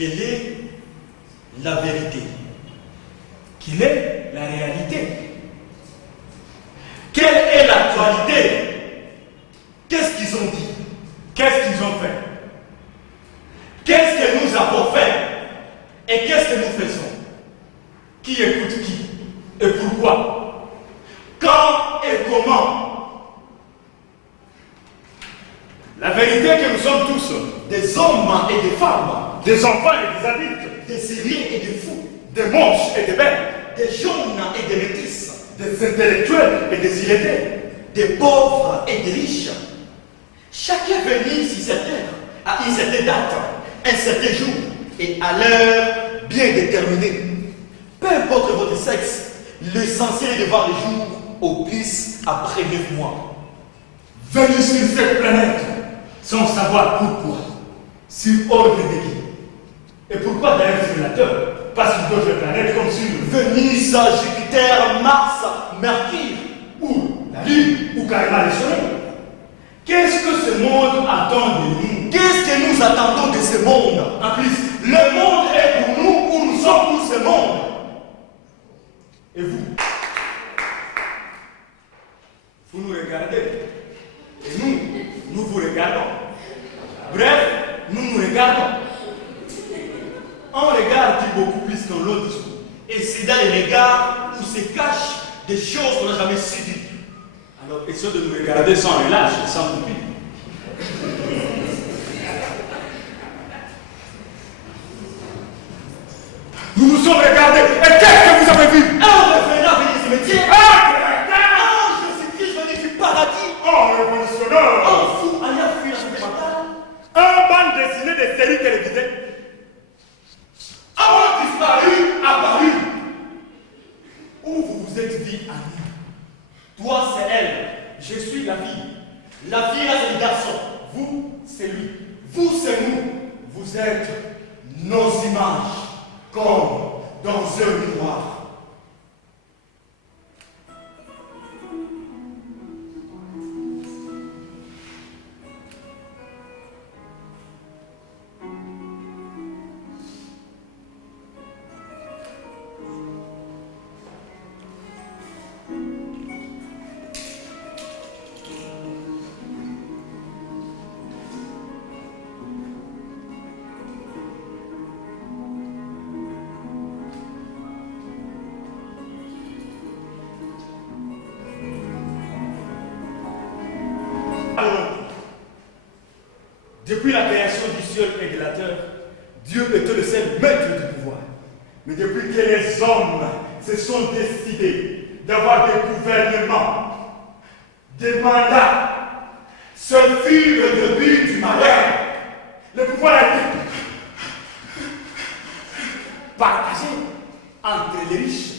Quelle est la vérité? Quelle est la réalité? Quelle est l'actualité? Qu'est-ce qu'ils ont dit? Qu'est-ce qu'ils ont fait? Qu'est-ce que nous avons fait? Et qu'est-ce que nous faisons? Qui écoute qui? Et pourquoi? Quand et comment? La vérité est que nous sommes tous des hommes et des femmes, des enfants et des adultes, des sérieux et des fous, des moches et des belles, des jaunes et des métis, des intellectuels et des illettrés, des pauvres et des riches. Chacun est venu sur cette terre à une certaine date, un certain jour et à l'heure bien déterminée. Peu importe votre sexe, l'essentiel est de voir le jour au plus après 9 mois. Venu sur cette planète sans savoir pourquoi, sur ordre de qui. Et pourquoi d'ailleurs sur la Terre, pas sur d'autres planètes comme sur Vénus, Jupiter, Mars, Mercure, ou la Lune, ou carrément le Soleil. Qu'est-ce que ce monde attend de nous? Qu'est-ce que nous attendons de ce monde? En plus, le monde est pour nous ou nous sommes pour ce monde? Et vous? Vous nous regardez. Et nous vous regardons. Bref, nous regardons. On regarde beaucoup plus qu'un l'autre. Et c'est dans les regards où se cachent des choses qu'on n'a jamais subies. Alors, essayons de nous regarder sans relâche, sans oubli. Nous nous sommes regardés. Et qu'est-ce que vous avez vu? Un révérend venu du cimetière. Un Jésus-Christ venu du paradis. Un révolutionnaire. Un fou ayant fui la santé mentale. Un bande dessiné de séries télévisées. Un disparu, apparu. Où vous vous êtes dit à nous? Toi, c'est elle. Je suis la fille. La fille, là, c'est le garçon. Vous, c'est lui. Vous, c'est nous. Vous êtes nos images, comme dans un miroir. Depuis la création du ciel et de la terre, Dieu était le seul maître du pouvoir. Mais depuis que les hommes se sont décidés d'avoir des gouvernements, des mandats, ce fut le début du malheur. Le pouvoir a été partagé entre les riches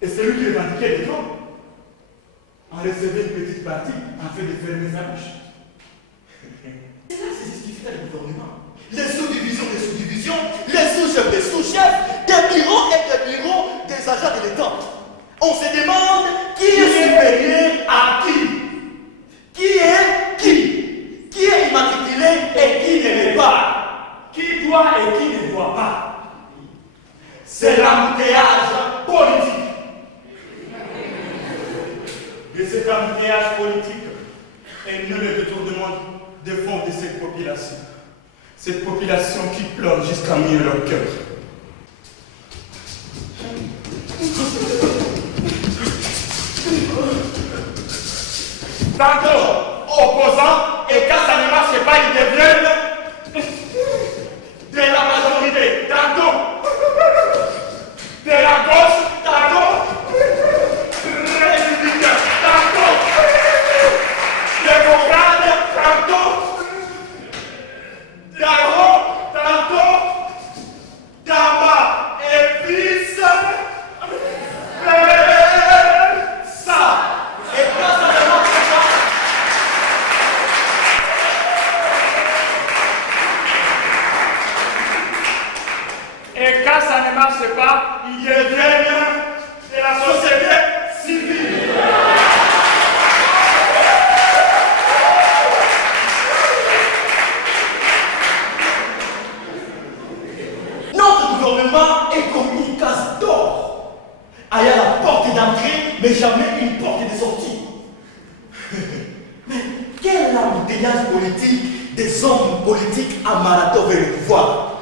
et celui qui revendiquait les trônes en recevait une petite partie afin de fermer sa bouche. Et là, c'est ce qui fait le gouvernement. Les sous-divisions des sous-divisions, les sous-chefs des sous-chefs, des bureaux et des bureaux des agents de l'État. On se demande qui est supérieur à qui? Qui est qui? Qui est immatriculé et qui ne l'est pas? Qui doit et qui ne doit pas? C'est l'embouteillage politique. De cet embouteillage politique est né le détournement des fonds de cette population. Cette population qui pleure jusqu'à mouiller leur cœur. Tantôt opposants, et quand ça ne marche pas, ils deviennent de la majorité. Tantôt de la gauche, tantôt républicain, tantôt démocrate, tantôt d'en tantôt d'en bas, et vice ça. Et quand ça ne marche pas, et quand ça ne marche pas, ils deviennent de la société civile. L'environnement est comme une case d'or. Il y a la porte d'entrée, mais jamais une porte de sortie. Mais quel est l'embouteillage politique des hommes politiques en marathon vers le pouvoir?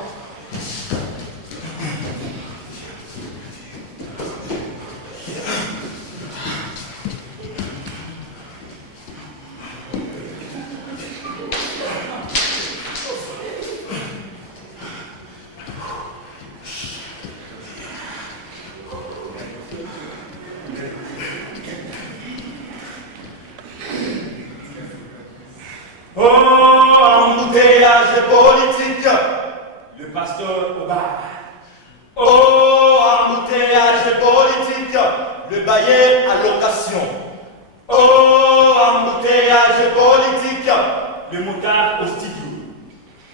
Politique, Le pasteur au bar. oh embouteillage politique, le bailleur à location, oh embouteillage politique, Le motard au studio.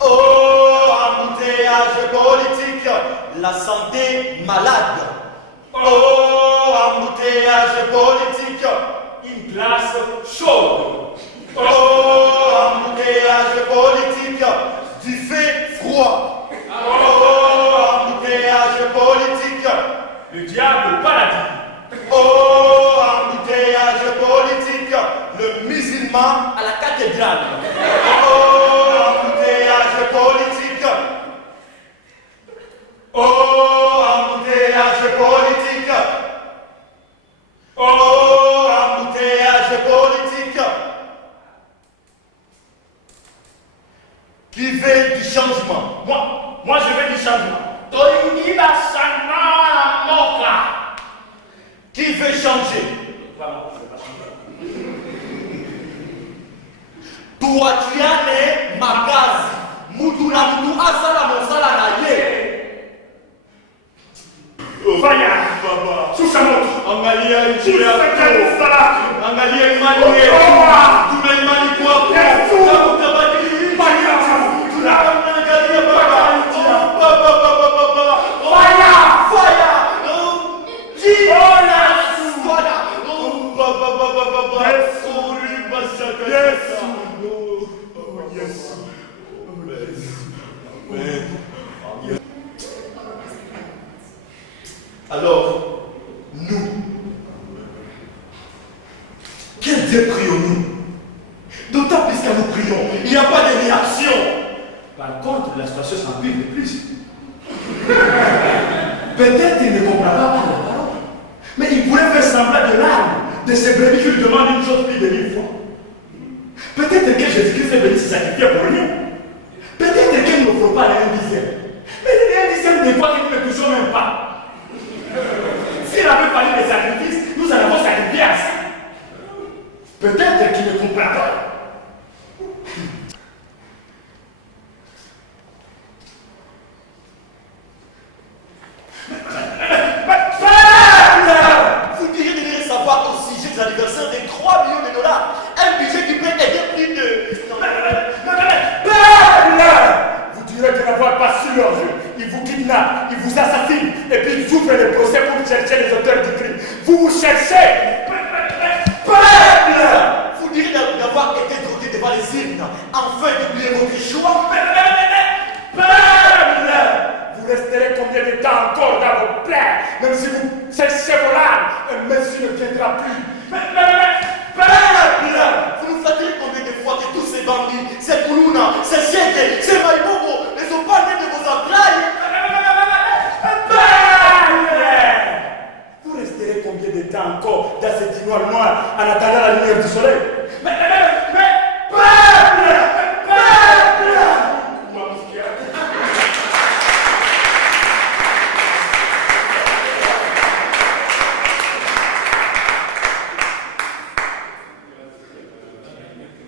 oh embouteillage politique, la santé malade, oh embouteillage politique, Une classe chaude. oh embouteillage politique, du fait froid, oh embouteillage politique, Le diable au paradis. oh embouteillage politique, le musulman à la cathédrale, oh embouteillage politique, oh embouteillage politique, oh embouteillage politique. Qui veut du changement? Moi je veux du changement. Tolingiba changement moka. Qui veut changer? Tuachiane makazi. Mutu na mutu asala mosala na ye. Faya. Baba. Susha moto. Angalia nchi Susha yako. salatu. Angalia imani yetu. Tuna imani kwako. Utabadili Faya. tunaangalia baba. Baba. Faya. Fire. Jesus. Baba. Yes. Yes. Alors, nous, quel Dieu prions-nous? D'autant plus que nous prions, il n'y a pas de réaction. Par contre, la situation s'empire de plus. Peut-être qu'il ne comprend pas la parole, mais il pourrait faire semblant de l'âme de ces brebis qui lui demandent une chose plus de 1000 fois. Peut-être que Jésus-Christ est venu se sacrifier pour nous. Peut-être qu'il ne faut pas un dixième. Mais un dixième de quoi qu'il ne touchons même pas. S'il avait fallu des sacrifices, nous en avons sacrifié à ça. Peut-être qu'il ne comprend pas. Vous diriez de venir savoir au sujet des anniversaires des 3 millions de dollars. Un budget qui peut aider plus de... Vous direz de n'avoir pas su leurs yeux. Ils vous kidnappent, ils vous assassinent, et puis ils ouvrent les procès pour chercher les auteurs du crime. Vous cherchez. Peuple! Vous direz d'avoir été drogué devant les hymnes, afin d'oublier votre choix. Peuple! Vous resterez combien de temps encore dans vos plaies, même si vous cherchez vos larmes, un Messie ne viendra plus. Peuple! Vous nous flattez combien de fois que tous ces bandits, ces Koulouna, ces Sièges, ces Maïbobo ne sont pas nés de vos entrailles? Vous resterez combien de temps encore dans cette noir noir en attendant la lumière du soleil?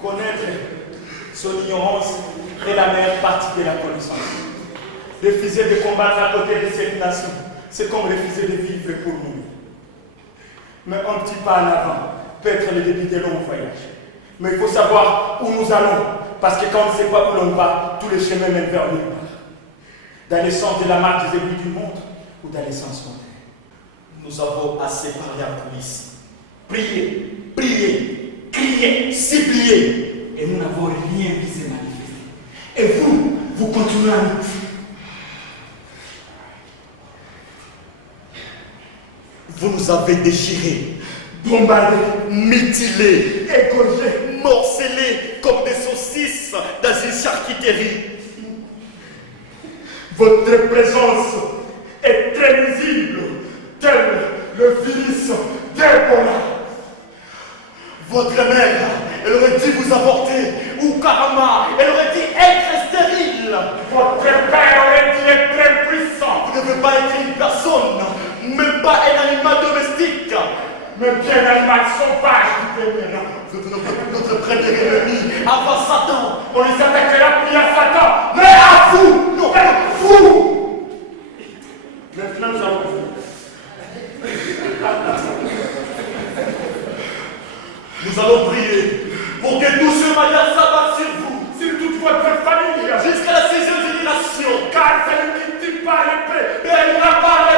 Connaître son ignorance est la meilleure partie de la connaissance. Refuser de combattre à côté de cette nation, c'est comme refuser de vivre pour nous. Mais un petit pas en avant peut être le début de longs voyages. Mais il faut savoir où nous allons, parce que quand on ne sait pas où l'on va, tous les chemins mènent vers nulle part. Dans le sens de la marque des aiguilles du monde ou dans le sens contraire. Nous avons assez parlé en coulisses. Prier, prier, crier, supplier. Et nous n'avons rien vu se manifester. Et vous, vous continuez à nous. Vous nous avez déchirés, bombardés, mutilés, égorgés, morcelés comme des saucisses dans une charcuterie. Votre présence est très visible, tel le virus d'Ebola. Votre mère, elle aurait dû vous avorter, ou Karma, elle aurait dit être stérile. Votre père aurait dû être très puissant. Vous ne devez pas être une personne, même pas un animal domestique. Mais bien un animal sauvage du pays. Vous êtes notre premier ennemi, avant Satan. On les attaquera plus à Satan, mais à vous. Non, à vous. Maintenant, nous allons vous. Nous allons prier pour que tout ce malheur s'abatte sur vous, Sur toute votre famille, jusqu'à la 6e génération. car celui qui tue par l'épée, Et il n'a pas